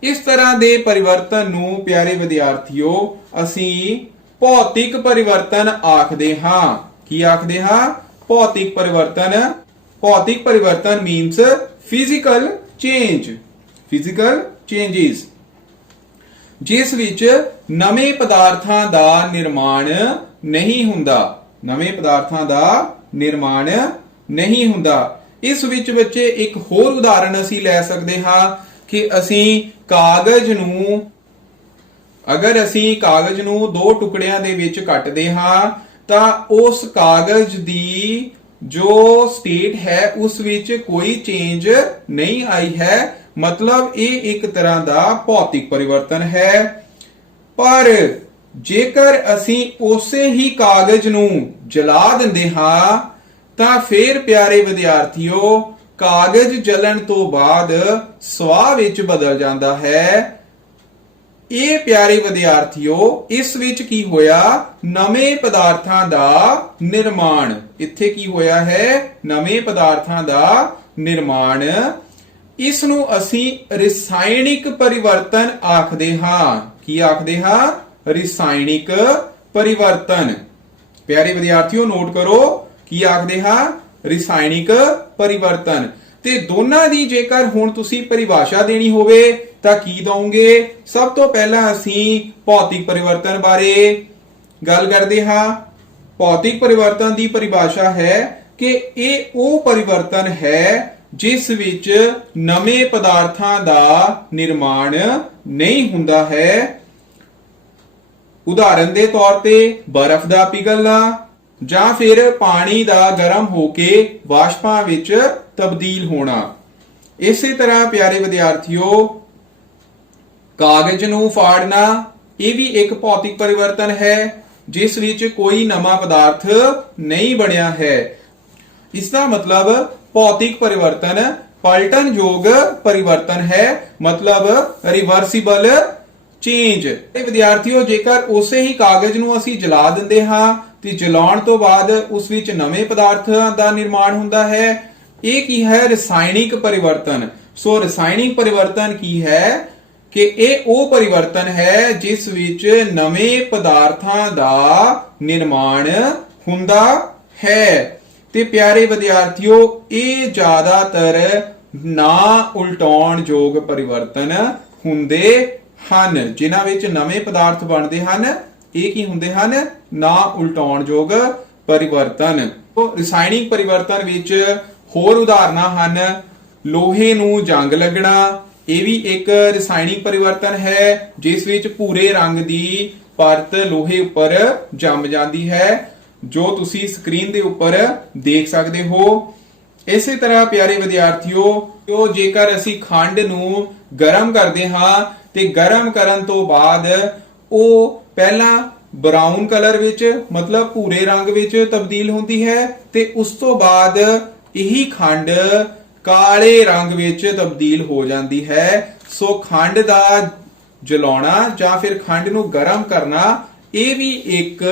ਇਸ ਤਰ੍ਹਾਂ ਦੇ ਪਰਿਵਰਤਨ ਨੂੰ ਪਿਆਰੇ ਵਿਦਿਆਰਥੀਓ ਅਸੀਂ ਭੌਤਿਕ ਪਰਿਵਰਤਨ ਆਖਦੇ ਹਾਂ। ਕੀ ਆਖਦੇ ਹਾਂ? ਭੌਤਿਕ ਪਰਿਵਰਤਨ। ਭੌਤਿਕ ਪਰਿਵਰਤਨ means physical change, physical changes, ਜਿਸ ਵਿੱਚ ਨਵੇਂ ਪਦਾਰਥਾਂ ਦਾ ਨਿਰਮਾਣ ਨਹੀਂ ਹੁੰਦਾ। ਨਵੇਂ ਪਦਾਰਥਾਂ ਦਾ ਨਿਰਮਾਣ ਨਹੀਂ ਹੁੰਦਾ। ਇਸ ਵਿੱਚ ਬੱਚੇ ਇੱਕ ਹੋਰ ਉਦਾਹਰਨ ਅਸੀਂ ਲੈ ਸਕਦੇ ਹਾਂ ਕਿ ਅਸੀਂ ਕਾਗਜ਼ ਨੂੰ, ਅਗਰ ਅਸੀਂ ਕਾਗਜ਼ ਨੂੰ ਦੋ ਟੁਕੜਿਆਂ ਦੇ ਵਿੱਚ ਕੱਟਦੇ ਹਾਂ ਤਾਂ ਉਸ ਕਾਗਜ਼ ਦੀ ਜੋ ਸਟੇਟ ਹੈ ਉਸ ਵਿੱਚ ਕੋਈ ਚੇਂਜ ਨਹੀਂ ਆਈ ਹੈ। ਮਤਲਬ ਇਹ ਇੱਕ ਤਰ੍ਹਾਂ ਦਾ ਭੌਤਿਕ ਪਰਿਵਰਤਨ ਹੈ। ਪਰ ਜੇਕਰ ਅਸੀਂ ਉਸੇ ਹੀ ਕਾਗਜ਼ ਨੂੰ ਜਲਾ ਦਿੰਦੇ ਹਾਂ ਤਾਂ ਫਿਰ ਪਿਆਰੇ ਵਿਦਿਆਰਥੀਓ, ਕਾਗਜ਼ ਜਲਣ ਤੋਂ ਬਾਅਦ ਸਵਾਹ ਵਿੱਚ ਬਦਲ ਜਾਂਦਾ ਹੈ। ਇਹ ਪਿਆਰੇ ਵਿਦਿਆਰਥੀਓ, ਇਸ ਵਿੱਚ ਕੀ ਹੋਇਆ? ਨਵੇਂ ਪਦਾਰਥਾਂ ਦਾ ਨਿਰਮਾਣ। ਇੱਥੇ ਕੀ ਹੋਇਆ ਹੈ? ਨਵੇਂ ਪਦਾਰਥਾਂ ਦਾ ਨਿਰਮਾਣ। ਇਸ ਨੂੰ ਅਸੀਂ ਰਸਾਇਣਿਕ ਪਰਿਵਰਤਨ ਆਖਦੇ ਹਾਂ। ਕੀ ਆਖਦੇ ਹਾਂ? ਰਸਾਇਣਿਕ ਪਰਿਵਰਤਨ। ਪਿਆਰੇ ਵਿਦਿਆਰਥੀਓ, ਨੋਟ ਕਰੋ, ਕੀ ਆਖਦੇ ਹਾਂ? ਰਸਾਇਣਿਕ ਪਰਿਵਰਤਨ। ਤੇ ਦੋਨਾਂ ਦੀ ਜੇਕਰ ਹੁਣ ਤੁਸੀਂ ਪਰਿਭਾਸ਼ਾ ਦੇਣੀ ਹੋਵੇ ਤਾਂ ਕੀ ਦਵੋਗੇ? ਸਭ ਤੋਂ ਪਹਿਲਾਂ ਅਸੀਂ ਭੌਤਿਕ ਪਰਿਵਰਤਨ ਬਾਰੇ ਗੱਲ ਕਰਦੇ ਹਾਂ। ਭੌਤਿਕ ਪਰਿਵਰਤਨ ਦੀ ਪਰਿਭਾਸ਼ਾ ਹੈ ਕਿ ਇਹ ਉਹ ਪਰਿਵਰਤਨ ਹੈ ਜਿਸ ਵਿੱਚ ਨਵੇਂ ਪਦਾਰਥਾਂ ਦਾ ਨਿਰਮਾਣ ਨਹੀਂ ਹੁੰਦਾ ਹੈ। ਉਦਾਹਰਨ ਦੇ ਤੌਰ ਤੇ ਬਰਫ਼ ਦਾ ਪਿਘਲਣਾ ਜਾਂ ਫਿਰ ਪਾਣੀ ਦਾ ਗਰਮ ਹੋ ਕੇ ਵਾਸ਼ਪਾਂ ਵਿੱਚ ਤਬਦੀਲ ਹੋਣਾ। ਇਸੇ ਤਰ੍ਹਾਂ ਪਿਆਰੇ ਵਿਦਿਆਰਥੀਓ, ਕਾਗਜ਼ ਨੂੰ ਫਾੜਨਾ, ਇਹ ਵੀ ਇੱਕ ਭੌਤਿਕ ਪਰਿਵਰਤਨ ਹੈ ਜਿਸ ਵਿੱਚ ਕੋਈ ਨਵਾਂ ਪਦਾਰਥ ਨਹੀਂ ਬਣਿਆ ਹੈ। ਇਸ ਦਾ ਮਤਲਬ ਭੌਤਿਕ ਪਰਿਵਰਤਨ ਪਲਟਣਯੋਗ ਪਰਿਵਰਤਨ ਹੈ, ਮਤਲਬ ਰਿਵਰਸੀਬਲ ਚੇਂਜ। ਵਿਦਿਆਰਥੀਓ, ਜੇਕਰ ਉਸੇ ਹੀ ਕਾਗਜ਼ ਨੂੰ ਅਸੀਂ ਜਲਾ ਦਿੰਦੇ ਹਾਂ ਤੇ ਜਲਾਉਣ ਤੋਂ ਬਾਅਦ ਉਸ ਵਿੱਚ ਨਵੇਂ ਪਦਾਰਥਾਂ ਦਾ ਨਿਰਮਾਣ ਹੁੰਦਾ ਹੈ, ਇਹ ਕੀ ਹੈ? ਰਸਾਇਣਿਕ ਪਰਿਵਰਤਨ। ਸੋ ਰਸਾਇਣਿਕ ਪਰਿਵਰਤਨ ਕੀ ਹੈ ਕਿ ਇਹ ਉਹ ਪਰਿਵਰਤਨ ਹੈ ਜਿਸ ਵਿੱਚ ਨਵੇਂ ਪਦਾਰਥਾਂ ਦਾ ਨਿਰਮਾਣ ਹੁੰਦਾ ਹੈ। ਤੇ ਪਿਆਰੇ ਵਿਦਿਆਰਥੀਓ, ਇਹ ਜ਼ਿਆਦਾਤਰ ਨਾ ਉਲਟਾਉਣਯੋਗ ਪਰਿਵਰਤਨ ਹੁੰਦੇ ਹਨ। ਜਿਨ੍ਹਾਂ ਵਿੱਚ ਨਵੇਂ ਪਦਾਰਥ ਬਣਦੇ ਹਨ, ਇਹ ਕੀ ਹੁੰਦੇ ਹਨ? ਨਾ ਉਲਟਾਉਣਯੋਗ ਪਰਿਵਰਤਨ। ਰਸਾਇਣਿਕ ਪਰਿਵਰਤਨ ਵਿੱਚ ਹੋਰ ਉਦਾਹਰਨਾਂ ਹਨ। ਲੋਹੇ ਨੂੰ ਜੰਗ ਲੱਗਣਾ, ਇਹ ਵੀ ਇੱਕ ਰਸਾਇਣਿਕ ਪਰਿਵਰਤਨ ਹੈ ਜਿਸ ਵਿੱਚ ਭੂਰੇ ਰੰਗ ਦੀ ਪਰਤ ਲੋਹੇ ਉੱਪਰ ਜੰਮ ਜਾਂਦੀ ਹੈ, ਜੋ ਤੁਸੀਂ ਸਕਰੀਨ ਦੇ ਉੱਪਰ ਦੇਖ ਸਕਦੇ ਹੋ। ਇਸੇ ਤਰ੍ਹਾਂ ਪਿਆਰੇ ਵਿਦਿਆਰਥੀਓ, ਜੇਕਰ ਅਸੀਂ ਖੰਡ ਨੂੰ ਗਰਮ ਕਰਦੇ ਹਾਂ ਤੇ ਗਰਮ ਕਰਨ ਤੋਂ ਬਾਅਦ ਉਹ ਪਹਿਲਾਂ ਬਰਾਊਨ ਕਲਰ ਵਿੱਚ, ਮਤਲਬ ਭੂਰੇ ਰੰਗ ਵਿੱਚ ਤਬਦੀਲ ਹੁੰਦੀ ਹੈ ਤੇ ਉਸ ਤੋਂ ਬਾਅਦ ਇਹੀ ਖੰਡ ਕਾਲੇ ਰੰਗ ਵਿੱਚ ਤਬਦੀਲ ਹੋ ਜਾਂਦੀ ਹੈ। ਸੋ ਖੰਡ ਦਾ ਜਲਾਉਣਾ ਜਾਂ ਫਿਰ ਖੰਡ ਨੂੰ ਗਰਮ ਕਰਨਾ, ਇਹ ਵੀ ਇੱਕ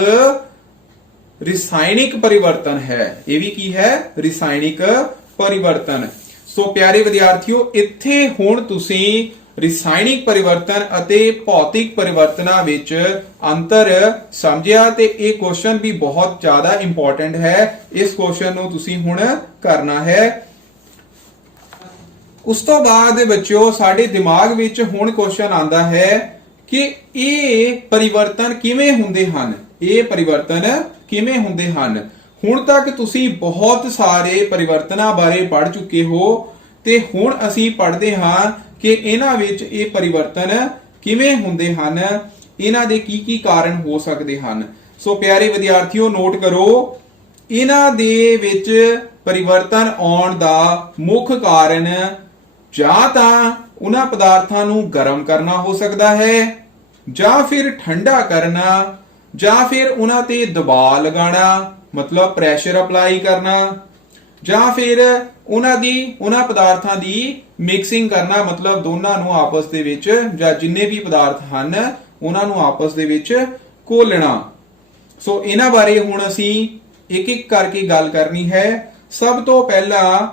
ਰਸਾਇਣਿਕ ਪਰਿਵਰਤਨ ਹੈ। ਇਹ ਵੀ ਕੀ ਹੈ? ਰਸਾਇਣਿਕ परिवर्तन। सो प्यारे विद्यार्थियों, इत्थे हुण तुसीं रसायनिक परिवर्तन ਅਤੇ ਭੌਤਿਕ परिवर्तनां ਵਿੱਚ अंतर समझिया ਤੇ ਇਹ क्वेश्चन भी बहुत ज्यादा इंपॉर्टेंट है। इस क्वेश्चन ਨੂੰ ਤੁਸੀਂ ਹੁਣ करना है। ਉਸ ਤੋਂ ਬਾਅਦ ਬੱਚਿਓ ਸਾਡੇ ਦਿਮਾਗ ਵਿੱਚ ਹੁਣ ਕੁਐਸਚਨ ਆਂਦਾ ਹੈ ਕਿ ਇਹ ਪਰਿਵਰਤਨ ਕਿਵੇਂ ਹੁੰਦੇ ਹਨ। ਇਹ ਪਰਿਵਰਤਨ ਕਿਵੇਂ ਹੁੰਦੇ ਹਨ। ਹੁਣ ਤੱਕ ਤੁਸੀਂ ਬਹੁਤ ਸਾਰੇ ਪਰਿਵਰਤਨਾਂ ਬਾਰੇ ਪੜ੍ਹ ਚੁੱਕੇ ਹੋ ਤੇ ਹੁਣ ਅਸੀਂ ਪੜ੍ਹਦੇ ਹਾਂ ਕਿ ਇਹਨਾਂ ਵਿੱਚ ਇਹ ਪਰਿਵਰਤਨ ਕਿਵੇਂ ਹੁੰਦੇ ਹਨ, ਇਹਨਾਂ ਦੇ ਕੀ ਕਾਰਨ ਹੋ ਸਕਦੇ ਹਨ। ਸੋ ਪਿਆਰੇ ਵਿਦਿਆਰਥੀਓ ਨੋਟ ਕਰੋ, ਇਹਨਾਂ ਦੇ ਵਿੱਚ ਪਰਿਵਰਤਨ ਆਉਣ ਦਾ ਮੁੱਖ ਕਾਰਨ ਜਾਂ ਤਾਂ ਉਹਨਾਂ ਪਦਾਰਥਾਂ ਨੂੰ ਗਰਮ ਕਰਨਾ ਹੋ ਸਕਦਾ ਹੈ, ਜਾਂ ਫਿਰ ਠੰਡਾ ਕਰਨਾ, ਜਾਂ ਫਿਰ ਉਹਨਾਂ ਤੇ ਦਬਾਅ ਲਗਾਉਣਾ मतलब ਪ੍ਰੈਸ਼ਰ ਅਪਲਾਈ ਕਰਨਾ, ਜਾਂ ਫਿਰ ਉਹਨਾਂ ਪਦਾਰਥਾਂ ਦੀ ਮਿਕਸਿੰਗ ਕਰਨਾ मतलब ਦੋਨਾਂ ਨੂੰ ਆਪਸ ਦੇ ਵਿੱਚ ਜਾਂ ਜਿੰਨੇ ਵੀ ਪਦਾਰਥ ਹਨ ਉਹਨਾਂ ਨੂੰ ਆਪਸ ਦੇ ਵਿੱਚ ਘੋਲਣਾ। ਸੋ ਇਹਨਾਂ ਬਾਰੇ ਹੁਣ ਅਸੀਂ ਇੱਕ ਇੱਕ ਕਰਕੇ ਗੱਲ ਕਰਨੀ ਹੈ। ਸਭ ਤੋਂ ਪਹਿਲਾਂ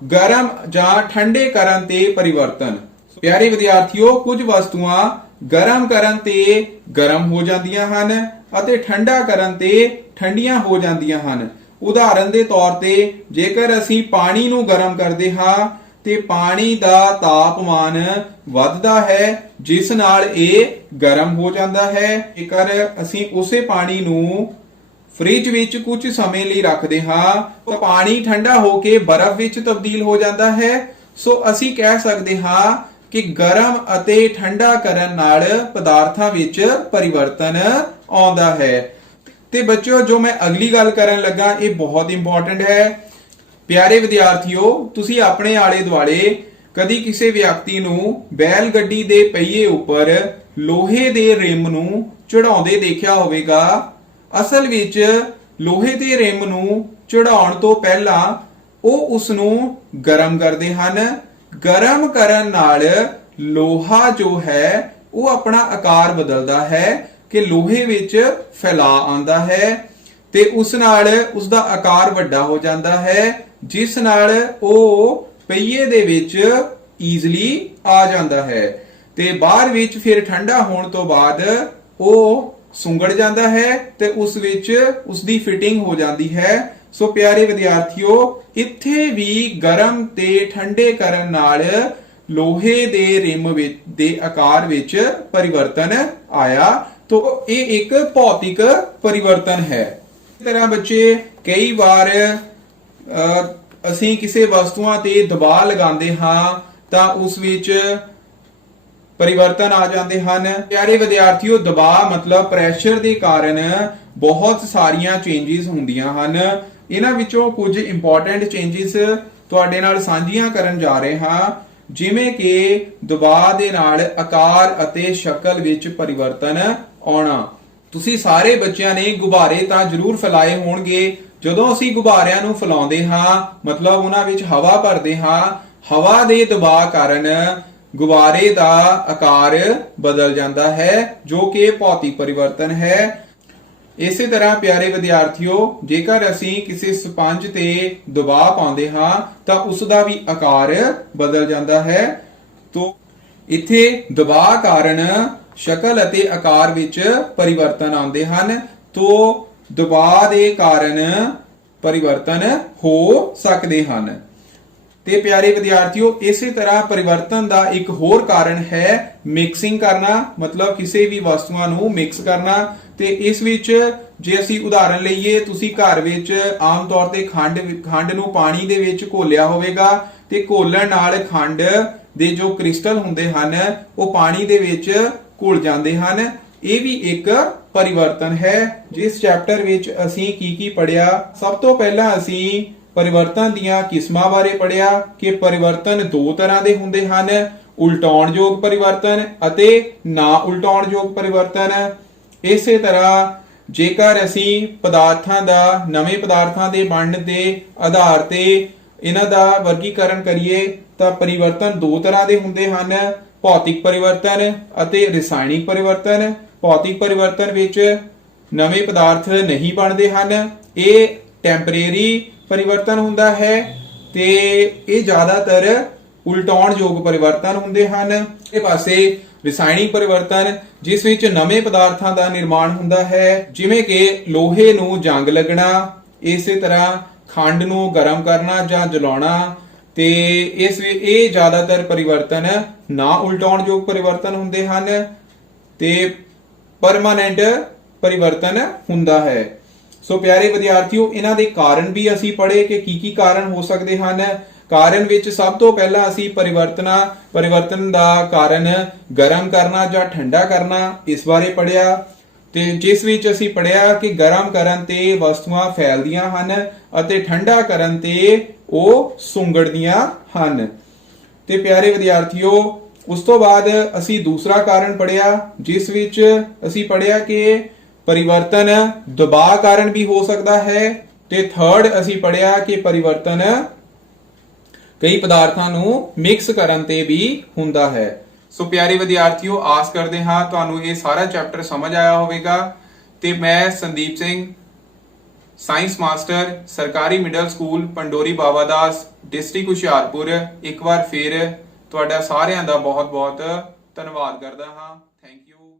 ਗਰਮ ਜਾਂ ਠੰਡੇ ਕਰਨ ਤੇ ਪਰਿਵਰਤਨ। ਪਿਆਰੇ ਵਿਦਿਆਰਥੀਓ, ਕੁਝ ਵਸਤੂਆਂ ਗਰਮ ਕਰਨ ਤੇ ਗਰਮ ਹੋ ਜਾਂਦੀਆਂ ਹਨ ਅਤੇ ਠੰਡਾ ਕਰਨ ਤੇ ਠੰਡੀਆਂ ਹੋ ਜਾਂਦੀਆਂ ਹਨ। ਉਦਾਹਰਨ ਦੇ ਤੌਰ ਤੇ ਜੇਕਰ ਅਸੀਂ ਪਾਣੀ ਨੂੰ ਗਰਮ ਕਰਦੇ ਹਾਂ ਤੇ ਪਾਣੀ ਦਾ ਤਾਪਮਾਨ ਵੱਧਦਾ ਹੈ ਜਿਸ ਨਾਲ ਇਹ ਗਰਮ ਹੋ ਜਾਂਦਾ ਹੈ। ਜੇਕਰ ਅਸੀਂ ਉਸੇ ਪਾਣੀ ਨੂੰ ਫ੍ਰਿਜ ਵਿੱਚ ਕੁਝ ਸਮੇਂ ਲਈ ਰੱਖਦੇ ਹਾਂ ਤਾਂ ਪਾਣੀ ਠੰਡਾ ਹੋ ਕੇ ਬਰਫ਼ ਵਿੱਚ ਤਬਦੀਲ ਹੋ ਜਾਂਦਾ ਹੈ। ਸੋ ਅਸੀਂ ਕਹਿ ਸਕਦੇ ਹਾਂ ਕਿ ਗਰਮ ਅਤੇ ਠੰਡਾ ਕਰਨ ਨਾਲ ਪਦਾਰਥਾਂ ਵਿੱਚ ਪਰਿਵਰਤਨ ਆਉਂਦਾ ਹੈ। ਤੇ ਬੱਚਿਓ, ਜੋ ਮੈਂ ਅਗਲੀ ਗੱਲ ਕਰਨ ਲੱਗਾ ਇਹ ਬਹੁਤ ਇੰਪੋਰਟੈਂਟ ਹੈ। ਪਿਆਰੇ ਵਿਦਿਆਰਥੀਓ, ਤੁਸੀਂ ਆਪਣੇ ਆਲੇ ਦੁਆਲੇ ਕਦੀ ਕਿਸੇ ਵਿਅਕਤੀ ਨੂੰ ਬੈਲ ਗੱਡੀ ਦੇ ਪਹੀਏ ਉੱਪਰ ਲੋਹੇ ਦੇ ਰਿਮ ਨੂੰ ਚੜਾਉਂਦੇ ਦੇਖਿਆ ਹੋਵੇਗਾ। ਅਸਲ ਵਿੱਚ ਲੋਹੇ ਦੇ ਰਿਮ ਨੂੰ ਚੜਾਉਣ ਤੋਂ ਪਹਿਲਾਂ ਉਹ ਉਸ ਨੂੰ ਗਰਮ ਕਰਦੇ ਹਨ। ਗਰਮ ਕਰਨ ਨਾਲ ਲੋਹਾ ਜੋ ਹੈ ਉਹ ਆਪਣਾ ਆਕਾਰ ਬਦਲਦਾ ਹੈ ਕਿ ਲੋਹੇ ਵਿੱਚ ਫੈਲਾਅ ਆਉਂਦਾ ਹੈ ਤੇ ਉਸ ਨਾਲ ਉਸ ਦਾ ਆਕਾਰ ਵੱਡਾ ਹੋ ਜਾਂਦਾ ਹੈ ਜਿਸ ਨਾਲ ਉਹ ਪਹੀਏ ਦੇ ਵਿੱਚ ਈਜ਼ਲੀ ਆ ਜਾਂਦਾ ਹੈ ਤੇ ਬਾਹਰ ਵਿੱਚ ਫਿਰ ਠੰਡਾ ਹੋਣ ਤੋਂ ਬਾਅਦ ਉਹ ਸੁੰਗੜ ਜਾਂਦਾ ਹੈ ਤੇ ਉਸ ਵਿੱਚ ਉਸ ਦੀ ਫਿਟਿੰਗ ਹੋ ਜਾਂਦੀ ਹੈ। ਸੋ ਪਿਆਰੇ ਵਿਦਿਆਰਥੀਓ, ਇੱਥੇ ਵੀ ਗਰਮ ਤੇ ਠੰਡੇ ਕਰਨ ਨਾਲ ਲੋਹੇ ਦੇ ਰਿਮ ਦੇ ਆਕਾਰ ਵਿੱਚ ਪਰਿਵਰਤਨ ਆਇਆ। तो ਇਹ ਇੱਕ ਭੌਤਿਕ ਪਰਿਵਰਤਨ ਹੈ। ਇਸ ਤਰ੍ਹਾਂ ਬੱਚੇ ਕਈ ਵਾਰ ਅਸੀਂ ਕਿਸੇ ਵਸਤੂਆਂ ਤੇ ਦਬਾਅ ਲਗਾਉਂਦੇ ਹਾਂ ਤਾਂ ਉਸ ਵਿੱਚ परिवर्तन आ जाते हैं। प्यारे विद्यार्थियों, दबाव मतलब प्रेशर के कारण बहुत सारिया चेंजेस होंदियां हन। इन्हां विचों कुछ इंपॉर्टेंट चेंजेस तुहाडे नाल सांझियां करन जा रहे हां, जिवें कि दबाव दे नाल आकार अते शक्ल विच परिवर्तन आउणा। तुसीं सारे बच्चिआं ने गुब्बारे तां जरूर फैलाए होणगे। जदों असीं गुब्बारिਆਂ ਨੂੰ फैलाਉਂਦੇ ਹਾਂ मतलब ਉਹਨਾਂ ਵਿੱਚ हवा भरਦੇ ਹਾਂ, हवा ਦੇ दबाव कारण गुब्बारे का आकार बदल जाता है जो कि भौतिक परिवर्तन है। इसी तरह प्यारे विद्यार्थियों, जेकर असी किसी स्पंज ते दबाव पाते हाँ तो उसका भी आकार बदल जाता है। तो इत्थे दबाव कारण शक्ल अते आकार विच परिवर्तन आते हैं। तो दबाव के कारण परिवर्तन हो सकते हैं। ते प्यारे विद्यार्थियों, इसी तरह परिवर्तन का एक होर कारण है मिक्सिंग करना, मतलब किसी भी वस्तुओं को मिक्स करना। ते इस विच जे असी उदाहरण लईए, तुसी घर विच आम तौर ते खंड नूं पानी दे विच घोलिया होवेगा ते घोलण नाल खंड दे जो क्रिस्टल हुंदे हन वो पानी दे विच घुल जांदे हन। ये भी एक परिवर्तन है। जिस चैप्टर विच असी की पढ़िया, सब तो पहला असी परिवर्तन दियां किस्मां बारे पढ़िया कि परिवर्तन दो तरह के हुंदे हन, उल्टाउणयोग परिवर्तन अते ना उल्टाउणयोग परिवर्तन। इसे तरह जेकर असी पदार्थां दा नवे पदार्थां दे बनन दे आधार ते इन्हां दा वर्गीकरण करिए तां परिवर्तन दो तरह के हुंदे हन, भौतिक परिवर्तन अते रसायनिक परिवर्तन। भौतिक परिवर्तन विच नवे पदार्थ नहीं बनते हन, ये टैंपरेरी परिवर्तन हुंदा है। ਤੇ ਇਹ ਜ਼ਿਆਦਾਤਰ ਉਲਟਾਉਣਯੋਗ ਪਰਿਵਰਤਨ ਹੁੰਦੇ ਹਨ। ਇਹ ਪਾਸੇ ਰਸਾਇਣਿਕ ਪਰਿਵਰਤਨ ਜਿਸ ਵਿੱਚ ਨਵੇਂ ਪਦਾਰਥਾਂ ਦਾ ਨਿਰਮਾਣ ਹੁੰਦਾ ਹੈ, ਜਿਵੇਂ ਕਿ ਲੋਹੇ ਨੂੰ ਜੰਗ ਲੱਗਣਾ, ਇਸੇ ਤਰ੍ਹਾਂ ਖੰਡ ਨੂੰ ਗਰਮ ਕਰਨਾ ਜਾਂ ਜਲਾਉਣਾ, ਤੇ ਇਹ ਜ਼ਿਆਦਾਤਰ ਪਰਿਵਰਤਨ ਨਾ ਉਲਟਾਉਣਯੋਗ ਪਰਿਵਰਤਨ ਹੁੰਦੇ ਹਨ ਤੇ ਪਰਮਾਨੈਂਟ ਪਰਿਵਰਤਨ ਹੁੰਦਾ ਹੈ। ਸੋ ਪਿਆਰੇ ਵਿਦਿਆਰਥੀਓ, ਇਹਨਾਂ ਦੇ ਕਾਰਨ ਵੀ ਅਸੀਂ ਪੜ੍ਹੇ ਕਿ ਕੀ ਕਾਰਨ ਹੋ ਸਕਦੇ ਹਨ। ਕਾਰਨ ਵਿੱਚ ਸਭ ਤੋਂ ਪਹਿਲਾਂ ਅਸੀਂ ਪਰਿਵਰਤਨ ਦਾ ਕਾਰਨ ਗਰਮ ਕਰਨਾ ਜਾਂ ਠੰਡਾ ਕਰਨਾ ਇਸ ਬਾਰੇ ਪੜ੍ਹਿਆ, ਤੇ ਜਿਸ ਵਿੱਚ ਅਸੀਂ ਪੜ੍ਹਿਆ ਕਿ ਗਰਮ ਕਰਨ ਤੇ ਵਸਤੂਆਂ ਫੈਲਦੀਆਂ ਹਨ ਅਤੇ ਠੰਡਾ ਕਰਨ ਤੇ ਉਹ ਸੁੰਗੜਦੀਆਂ ਹਨ। ਤੇ ਪਿਆਰੇ ਵਿਦਿਆਰਥੀਓ, ਉਸ ਤੋਂ ਬਾਅਦ ਅਸੀਂ ਦੂਸਰਾ ਕਾਰਨ ਪੜ੍ਹਿਆ, ਜਿਸ ਵਿੱਚ ਅਸੀਂ ਪੜ੍ਹਿਆ ਕਿ ਪਰਿਵਰਤਨ ਦਬਾਅ ਕਾਰਨ ਵੀ ਹੋ ਸਕਦਾ ਹੈ, ਤੇ ਥਰਡ ਅਸੀਂ ਪੜ੍ਹਿਆ ਕਿ ਪਰਿਵਰਤਨ ਕਈ ਪਦਾਰਥਾਂ ਨੂੰ ਮਿਕਸ ਕਰਨ ਤੇ ਵੀ ਹੁੰਦਾ ਹੈ। ਸੋ ਪਿਆਰੇ ਵਿਦਿਆਰਥੀਓ, ਆਸ ਕਰਦੇ ਹਾਂ ਤੁਹਾਨੂੰ ਇਹ ਸਾਰਾ ਚੈਪਟਰ ਸਮਝ ਆਇਆ ਹੋਵੇਗਾ। ਤੇ ਮੈਂ ਸੰਦੀਪ ਸਿੰਘ, ਸਾਇੰਸ ਮਾਸਟਰ, ਸਰਕਾਰੀ ਮਿਡਲ ਸਕੂਲ ਪੰਡੋਰੀ ਬਾਬਾ ਦਾਸ, ਡਿਸਟ੍ਰਿਕਟ ਹੁਸ਼ਿਆਰਪੁਰ, ਇੱਕ ਵਾਰ ਫਿਰ ਤੁਹਾਡਾ ਸਾਰਿਆਂ ਦਾ ਬਹੁਤ ਬਹੁਤ ਧੰਨਵਾਦ ਕਰਦਾ ਹਾਂ। Thank you.